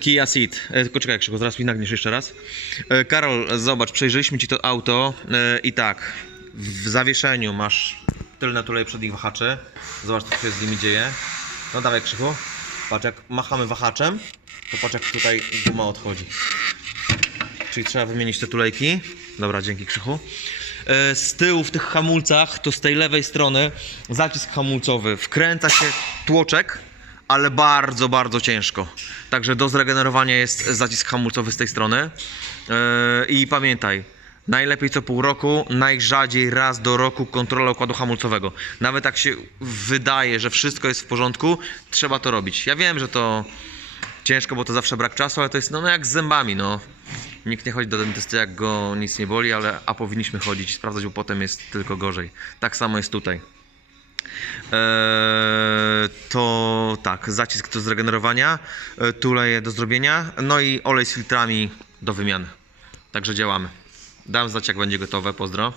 Kia Ceed. E, Tylko czekaj, Krzyku, zaraz mi nagniesz jeszcze raz. E, Karol, zobacz, przejrzeliśmy Ci to auto e, i tak, w zawieszeniu masz tylne tuleje przednich wahaczy. Zobacz, co się z nimi dzieje. No dawaj, Krzyku. Patrz, jak machamy wahaczem, to patrz, jak tutaj guma odchodzi. Czyli trzeba wymienić te tulejki. Dobra, dzięki Krzychu. Z tyłu w tych hamulcach, to z tej lewej strony, zacisk hamulcowy. Wkręca się tłoczek, ale bardzo, bardzo ciężko. Także do zregenerowania jest zacisk hamulcowy z tej strony. E, I pamiętaj, najlepiej co pół roku, najrzadziej raz do roku kontrola układu hamulcowego. Nawet jak się wydaje, że wszystko jest w porządku, trzeba to robić. Ja wiem, że to ciężko, bo to zawsze brak czasu, ale to jest no, no jak z zębami, no. Nikt nie chodzi do dentysty, jak go nic nie boli, ale a powinniśmy chodzić i sprawdzać, bo potem jest tylko gorzej. Tak samo jest tutaj. Eee, tak, zacisk do zregenerowania, e, tuleje do zrobienia, no i olej z filtrami do wymiany. Także działamy. Dam znać, jak będzie gotowe. Pozdro.